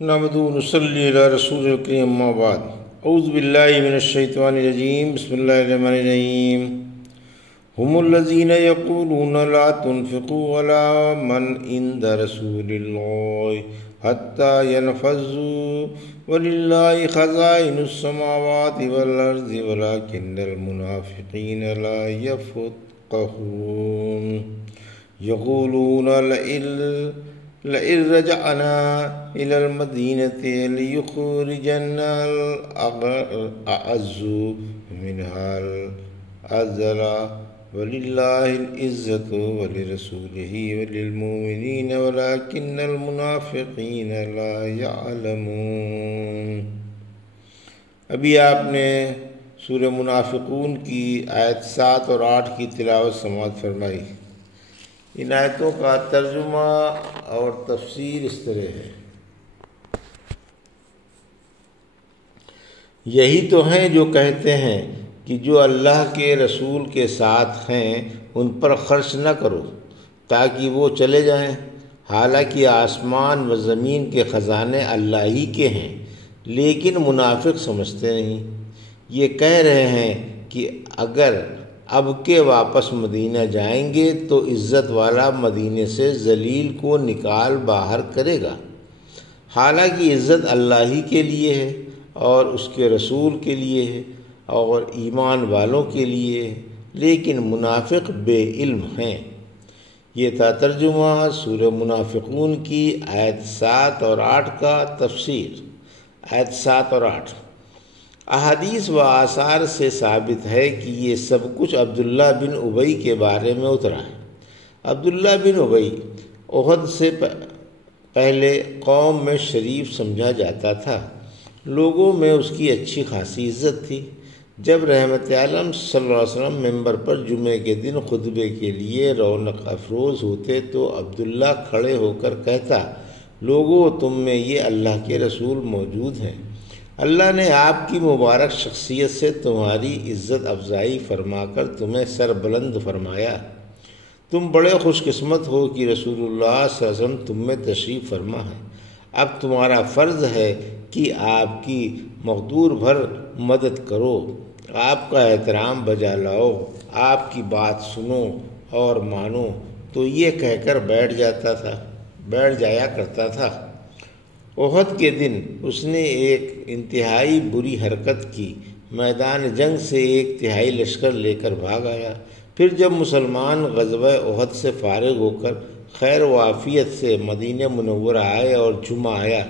نحمدہ و نصلی علی رسول الکریم اما بعد اعوذ باللہ من الشیطان الرجیم بسم اللہ الرحمن الرحیم هم الذین یقولون لا تنفقوا علی من عند رسول اللہ حتی ينفضوا وللہ خزائن السماوات والارض ولکن المنافقین لا یفقہون یقولون لئن رجعنا إلى المدينة ليخرجن الأعز منها الأذل ولله العزة ولرسوله وللمؤمنين ولكن المنافقين لا يعلمون۔ ابھی آپ نے سورہ منافقون کی آیت 7 اور 8 کی تلاوت سماعت فرمائی۔ ان آیتوں کا ترجمہ اور تفسیر اس طرح ہے، یہی تو ہیں جو کہتے ہیں کہ جو اللہ کے رسول کے ساتھ ہیں ان پر خرچ نہ کرو تاکہ وہ چلے جائیں، حالانکہ آسمان و زمین کے خزانے اللہ ہی کے ہیں، لیکن منافق سمجھتے نہیں۔ یہ کہہ رہے ہیں کہ اگر اب کے واپس مدینہ جائیں گے تو عزت والا مدینے سے ذلیل کو نکال باہر کرے گا، حالانکہ عزت اللہ ہی کے لیے ہے اور اس کے رسول کے لیے ہے اور ایمان والوں کے لیے ہے، لیکن منافق بے علم ہیں۔ یہ تھا ترجمہ سورہ منافقون کی آیت 7 اور 8 کا تفسیر۔ آیت 7 اور 8 احادیث و آثار سے ثابت ہے کہ یہ سب کچھ عبداللہ بن ابی کے بارے میں اترا ہے۔ عبداللہ بن ابی احد سے پہلے قوم میں شریف سمجھا جاتا تھا، لوگوں میں اس کی اچھی خاصی عزت تھی۔ جب رحمت عالم صلی اللہ علیہ وسلم ممبر پر جمعے کے دن خطبے کے لیے رونق افروز ہوتے تو عبداللہ کھڑے ہو کر کہتا، لوگو تم میں یہ اللہ کے رسول موجود ہیں، اللہ نے آپ کی مبارک شخصیت سے تمہاری عزت افزائی فرما کر تمہیں سر بلند فرمایا، تم بڑے خوش قسمت ہو کہ رسول اللہ صلی اللہ علیہ وسلم تم میں تشریف فرما ہے۔ اب تمہارا فرض ہے کہ آپ کی مقدور بھر مدد کرو، آپ کا احترام بجا لاؤ، آپ کی بات سنو اور مانو۔ تو یہ کہہ کر بیٹھ جایا کرتا تھا۔ احد کے دن اس نے ایک انتہائی بری حرکت کی، میدان جنگ سے 1/3 لشکر لے کر بھاگ آیا۔ پھر جب مسلمان غزوہ احد سے فارغ ہو کر خیر و عافیت سے مدینہ منورہ آئے اور جمعہ آیا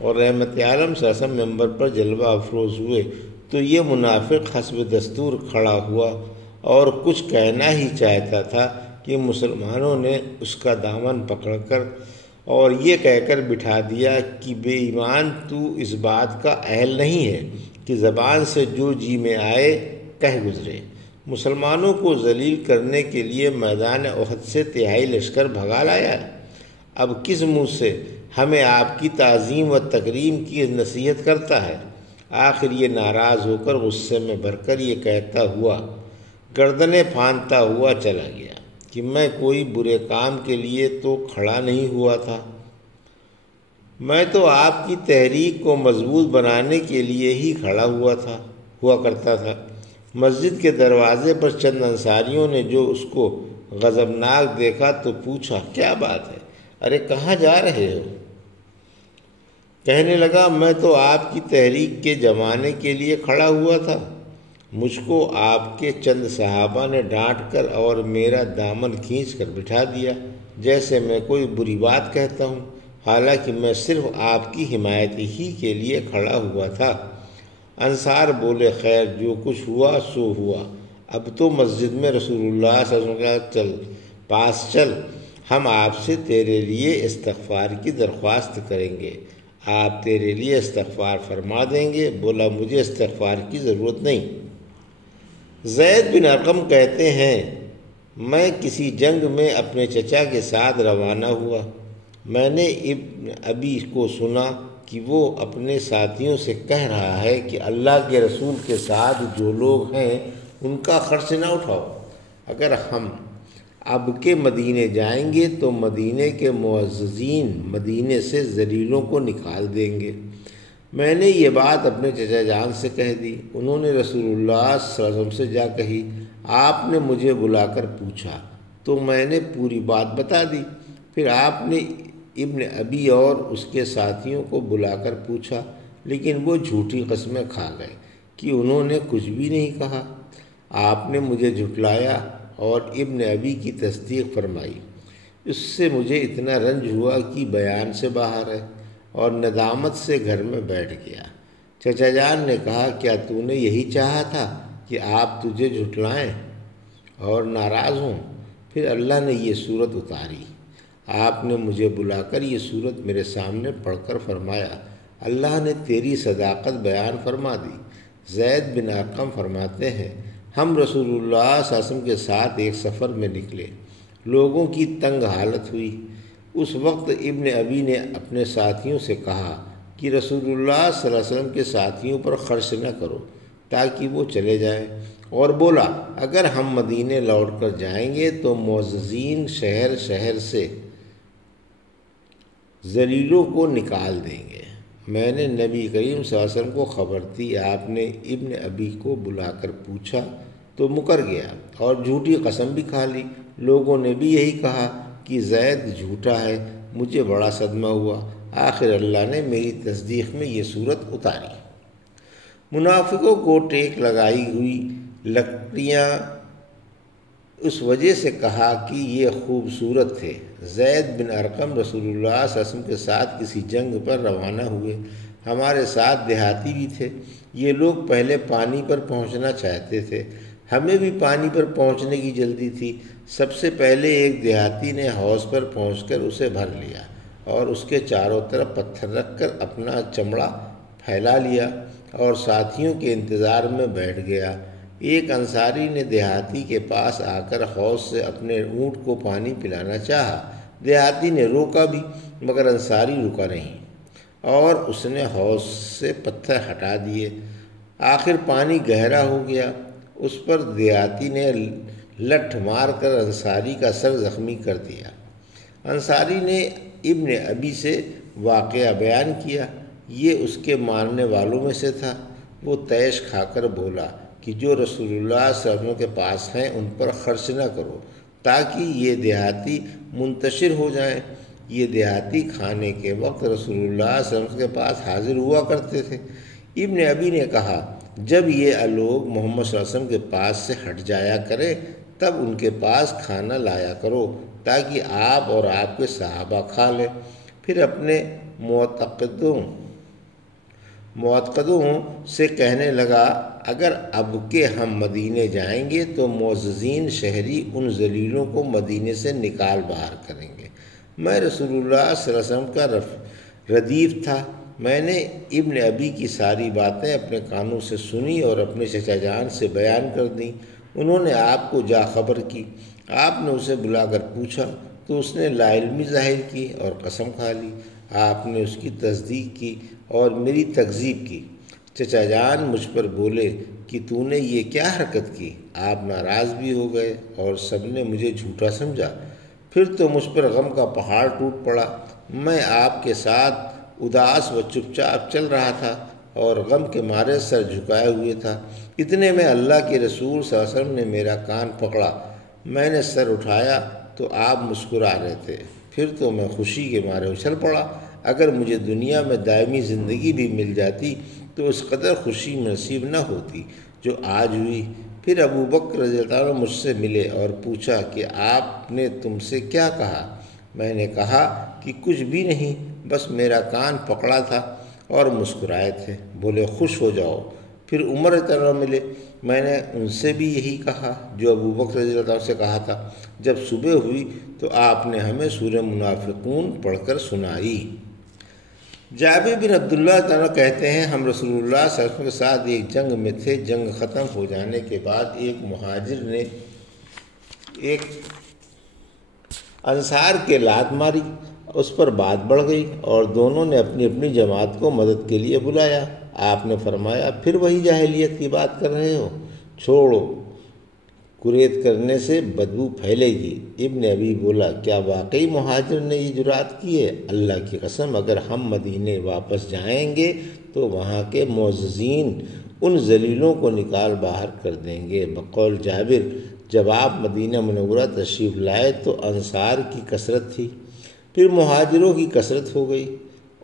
اور رحمت عالم صلی اللہ علیہ وسلم ممبر پر جلوہ افروز ہوئے تو یہ منافق حسب دستور کھڑا ہوا اور کچھ کہنا ہی چاہتا تھا کہ مسلمانوں نے اس کا دامن پکڑ کر اور یہ کہہ کر بٹھا دیا کہ بے ایمان تو اس بات کا اہل نہیں ہے کہ زبان سے جو جی میں آئے کہہ گزرے۔ مسلمانوں کو ذلیل کرنے کے لیے میدان احد سے 1/3 لشکر بھگا لایا، اب کس منہ سے ہمیں آپ کی تعظیم و تکریم کی نصیحت کرتا ہے؟ آخر یہ ناراض ہو کر غصے میں بھر کر یہ کہتا ہوا گردنیں پھاندتا ہوا چلا گیا کہ میں کوئی برے کام کے لیے تو کھڑا نہیں ہوا تھا، میں تو آپ کی تحریک کو مضبوط بنانے کے لیے ہی کھڑا ہوا کرتا تھا۔ مسجد کے دروازے پر چند انصاریوں نے جو اس کو غضبناک دیکھا تو پوچھا، کیا بات ہے؟ ارے کہاں جا رہے ہو؟ کہنے لگا، میں تو آپ کی تحریک کے جمانے کے لیے کھڑا ہوا تھا، مجھ کو آپ کے چند صحابہ نے ڈانٹ کر اور میرا دامن کھینچ کر بٹھا دیا جیسے میں کوئی بری بات کہتا ہوں، حالانکہ میں صرف آپ کی حمایت ہی کے لیے کھڑا ہوا تھا۔ انصار بولے، خیر جو کچھ ہوا سو ہوا، اب تو مسجد میں رسول اللہ صلی اللہ علیہ وسلم پاس چل، ہم آپ سے تیرے لیے استغفار کی درخواست کریں گے، آپ تیرے لیے استغفار فرما دیں گے۔ بولا، مجھے استغفار کی ضرورت نہیں۔ زید بن ارقم کہتے ہیں، میں کسی جنگ میں اپنے چچا کے ساتھ روانہ ہوا، میں نے ابن ابی کو سنا کہ وہ اپنے ساتھیوں سے کہہ رہا ہے کہ اللہ کے رسول کے ساتھ جو لوگ ہیں ان کا خرچ نہ اٹھاؤ، اگر ہم اب کے مدینے جائیں گے تو مدینے کے معززین مدینے سے ذلیلوں کو نکال دیں گے۔ میں نے یہ بات اپنے چچا جان سے کہہ دی، انہوں نے رسول اللہ صلی اللہ علیہ وسلم سے جا کہی۔ آپ نے مجھے بلا کر پوچھا تو میں نے پوری بات بتا دی۔ پھر آپ نے ابن ابی اور اس کے ساتھیوں کو بلا کر پوچھا، لیکن وہ جھوٹی قسمیں کھا گئے کہ انہوں نے کچھ بھی نہیں کہا۔ آپ نے مجھے جھٹلایا اور ابن ابی کی تصدیق فرمائی۔ اس سے مجھے اتنا رنج ہوا کہ بیان سے باہر ہے، اور ندامت سے گھر میں بیٹھ گیا۔ چچا جان نے کہا، کیا تو نے یہی چاہا تھا کہ آپ تجھے جھٹلائیں اور ناراض ہوں؟ پھر اللہ نے یہ صورت اتاری۔ آپ نے مجھے بلا کر یہ صورت میرے سامنے پڑھ کر فرمایا، اللہ نے تیری صداقت بیان فرما دی۔ زید بن ارقم فرماتے ہیں، ہم رسول اللہ صلی اللہ علیہ وسلم کے ساتھ ایک سفر میں نکلے، لوگوں کی تنگ حالت ہوئی۔ اس وقت ابن ابی نے اپنے ساتھیوں سے کہا کہ رسول اللہ صلی اللہ علیہ وسلم کے ساتھیوں پر خرچ نہ کرو تاکہ وہ چلے جائیں، اور بولا، اگر ہم مدینے لوٹ کر جائیں گے تو معززین شہر شہر سے ذلیلوں کو نکال دیں گے۔ میں نے نبی کریم صلی اللہ علیہ وسلم کو خبر دی۔ آپ نے ابن ابی کو بلا کر پوچھا تو مکر گیا اور جھوٹی قسم بھی کھا لی۔ لوگوں نے بھی یہی کہا کہ زید جھوٹا ہے۔ مجھے بڑا صدمہ ہوا۔ آخر اللہ نے میری تصدیق میں یہ صورت اتاری۔ منافقوں کو ٹیک لگائی ہوئی لکڑیاں اس وجہ سے کہا کہ یہ خوبصورت تھے۔ زید بن ارقم رسول اللہ صلی اللہ علیہ وسلم کے ساتھ کسی جنگ پر روانہ ہوئے۔ ہمارے ساتھ دیہاتی بھی تھے۔ یہ لوگ پہلے پانی پر پہنچنا چاہتے تھے، ہمیں بھی پانی پر پہنچنے کی جلدی تھی۔ سب سے پہلے ایک دیہاتی نے حوض پر پہنچ کر اسے بھر لیا اور اس کے چاروں طرف پتھر رکھ کر اپنا چمڑا پھیلا لیا اور ساتھیوں کے انتظار میں بیٹھ گیا۔ ایک انصاری نے دیہاتی کے پاس آ کر حوض سے اپنے اونٹ کو پانی پلانا چاہا۔ دیہاتی نے روکا بھی، مگر انصاری رکا نہیں اور اس نے حوض سے پتھر ہٹا دیے۔ آخر پانی گہرا ہو گیا۔ اس پر دیہاتی نے لٹھ مار کر انصاری کا سر زخمی کر دیا۔ انصاری نے ابن ابی سے واقعہ بیان کیا۔ یہ اس کے ماننے والوں میں سے تھا۔ وہ تیش کھا کر بولا کہ جو رسول اللہ صلی اللہ علیہ وسلم کے پاس ہیں ان پر خرچ نہ کرو تاکہ یہ دیہاتی منتشر ہو جائیں۔ یہ دیہاتی کھانے کے وقت رسول اللہ صلی اللہ علیہ وسلم کے پاس حاضر ہوا کرتے تھے۔ ابن ابی نے کہا، جب یہ لوگ محمد صلی اللہ علیہ وسلم کے پاس سے ہٹ جایا کریں تب ان کے پاس کھانا لایا کرو تاکہ آپ اور آپ کے صحابہ کھا لیں۔ پھر اپنے معتقدوں سے کہنے لگا، اگر اب کے ہم مدینے جائیں گے تو معززین شہری ان ذلیلوں کو مدینے سے نکال باہر کریں گے۔ میں رسول اللہ صلی اللہ علیہ وسلم کا ردیف تھا۔ میں نے ابن ابی کی ساری باتیں اپنے کانوں سے سنی اور اپنے چچا جان سے بیان کر دیں۔ انہوں نے آپ کو جا خبر کی۔ آپ نے اسے بلا کر پوچھا تو اس نے لا علمی ظاہر کی اور قسم کھا لی۔ آپ نے اس کی تصدیق کی اور میری تکذیب کی۔ چچا جان مجھ پر بولے کہ تو نے یہ کیا حرکت کی؟ آپ ناراض بھی ہو گئے اور سب نے مجھے جھوٹا سمجھا۔ پھر تو مجھ پر غم کا پہاڑ ٹوٹ پڑا۔ میں آپ کے ساتھ اداس و چپ چاپ چل رہا تھا اور غم کے مارے سر جھکائے ہوئے تھا۔ اتنے میں اللہ کے رسول صلی اللہ علیہ وسلم نے میرا کان پکڑا۔ میں نے سر اٹھایا تو آپ مسکرا رہے تھے۔ پھر تو میں خوشی کے مارے اچھل پڑا۔ اگر مجھے دنیا میں دائمی زندگی بھی مل جاتی تو اس قدر خوشی نصیب نہ ہوتی جو آج ہوئی۔ پھر ابو بکر رضی اللہ عنہ مجھ سے ملے اور پوچھا کہ آپ نے تم سے کیا کہا؟ میں نے کہا کہ کچھ بھی نہیں، بس میرا کان پکڑا تھا اور مسکرائے تھے۔ بولے خوش ہو جاؤ۔ پھر عمر رضی اللہ عنہ ملے۔ میں نے ان سے بھی یہی کہا جو ابو بکر رضی اللہ عنہ سے کہا تھا۔ جب صبح ہوئی تو آپ نے ہمیں سورہ منافقون پڑھ کر سنائی۔ جابر بن عبداللہ تعالیٰ کہتے ہیں، ہم رسول اللہ صلی اللہ علیہ وسلم کے ساتھ ایک جنگ میں تھے۔ جنگ ختم ہو جانے کے بعد ایک مہاجر نے ایک انصار کے لات ماری، اس پر بات بڑھ گئی اور دونوں نے اپنی اپنی جماعت کو مدد کے لیے بلایا۔ آپ نے فرمایا، پھر وہی جاہلیت کی بات کر رہے ہو، چھوڑو قریت کرنے سے بدبو پھیلے گی۔ ابن ابی بولا، کیا واقعی مہاجر نے یہ جرات کی ہے؟ اللہ کی قسم، اگر ہم مدینے واپس جائیں گے تو وہاں کے معززین ان ذلیلوں کو نکال باہر کر دیں گے۔ بقول جابر، جب آپ مدینہ منورہ تشریف لائے تو انصار کی کثرت تھی، پھر مہاجروں کی کثرت ہو گئی۔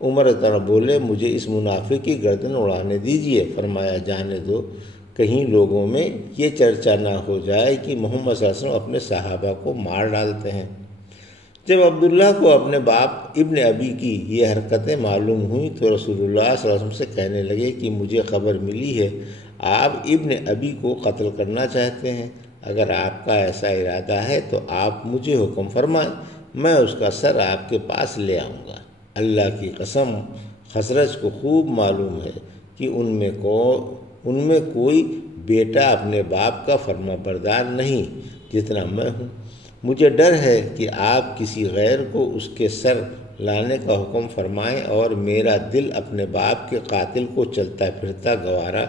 عمر تعالیٰ بولے، مجھے اس منافق کی گردن اڑانے دیجیے۔ فرمایا، جانے دو، کہیں لوگوں میں یہ چرچا نہ ہو جائے کہ محمد صلی اللہ علیہ وسلم اپنے صحابہ کو مار ڈالتے ہیں۔ جب عبداللہ کو اپنے باپ ابن ابی کی یہ حرکتیں معلوم ہوئیں تو رسول اللہ صلی اللہ علیہ وسلم سے کہنے لگے کہ مجھے خبر ملی ہے آپ ابن ابی کو قتل کرنا چاہتے ہیں۔ اگر آپ کا ایسا ارادہ ہے تو آپ مجھے حکم فرمائیں، میں اس کا سر آپ کے پاس لے آؤں گا۔ اللہ کی قسم، خزرج کو خوب معلوم ہے کہ ان میں کوئی بیٹا اپنے باپ کا فرما بردار نہیں جتنا میں ہوں۔ مجھے ڈر ہے کہ آپ کسی غیر کو اس کے سر لانے کا حکم فرمائیں اور میرا دل اپنے باپ کے قاتل کو چلتا پھرتا گوارا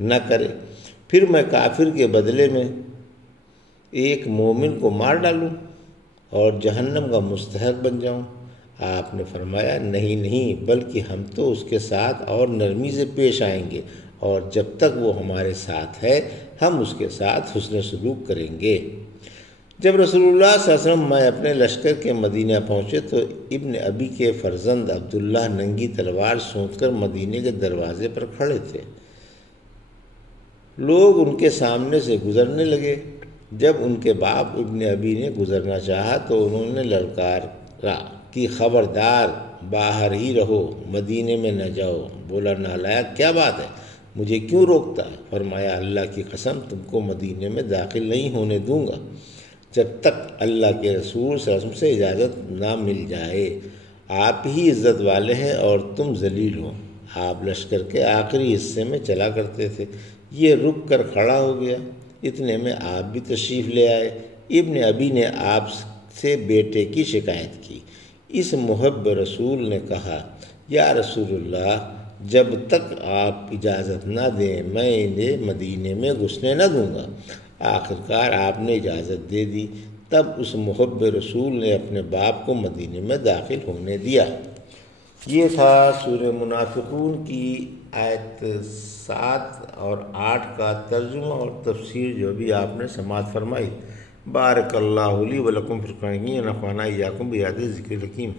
نہ کرے، پھر میں کافر کے بدلے میں ایک مومن کو مار ڈالوں اور جہنم کا مستحق بن جاؤں۔ آپ نے فرمایا، نہیں، بلکہ ہم تو اس کے ساتھ اور نرمی سے پیش آئیں گے، اور جب تک وہ ہمارے ساتھ ہے ہم اس کے ساتھ حسن سلوک کریں گے۔ جب رسول اللہ صلی اللہ علیہ وسلم میں اپنے لشکر کے مدینہ پہنچے تو ابن ابی کے فرزند عبداللہ ننگی تلوار سونت کر مدینے کے دروازے پر کھڑے تھے۔ لوگ ان کے سامنے سے گزرنے لگے۔ جب ان کے باپ ابن ابی نے گزرنا چاہا تو انہوں نے للکارا کہ خبردار، باہر ہی رہو، مدینے میں نہ جاؤ۔ بولا، نالائق، کیا بات ہے، مجھے کیوں روکتا ہے؟ فرمایا، اللہ کی قسم، تم کو مدینے میں داخل نہیں ہونے دوں گا جب تک اللہ کے رسول صلی اللہ علیہ وسلم سے اجازت نہ مل جائے۔ آپ ہی عزت والے ہیں اور تم ذلیل ہو۔ آپ لشکر کے آخری حصے میں چلا کرتے تھے۔ یہ رک کر کھڑا ہو گیا، اتنے میں آپ بھی تشریف لے آئے۔ ابن ابی نے آپ سے بیٹے کی شکایت کی۔ اس محب رسول نے کہا، یا رسول اللہ، جب تک آپ اجازت نہ دیں میں انہیں مدینے میں گھسنے نہ دوں گا۔ آخرکار آپ نے اجازت دے دی، تب اس محب رسول نے اپنے باپ کو مدینے میں داخل ہونے دیا۔ یہ تھا سورہ منافقون کی آیت 7 اور 8 کا ترجمہ اور تفسیر جو بھی آپ نے سماعت فرمائی۔ بارک اللہ لی و لکم فی القرآن ونفعنی وایاکم بہذا الذکر الحکیم۔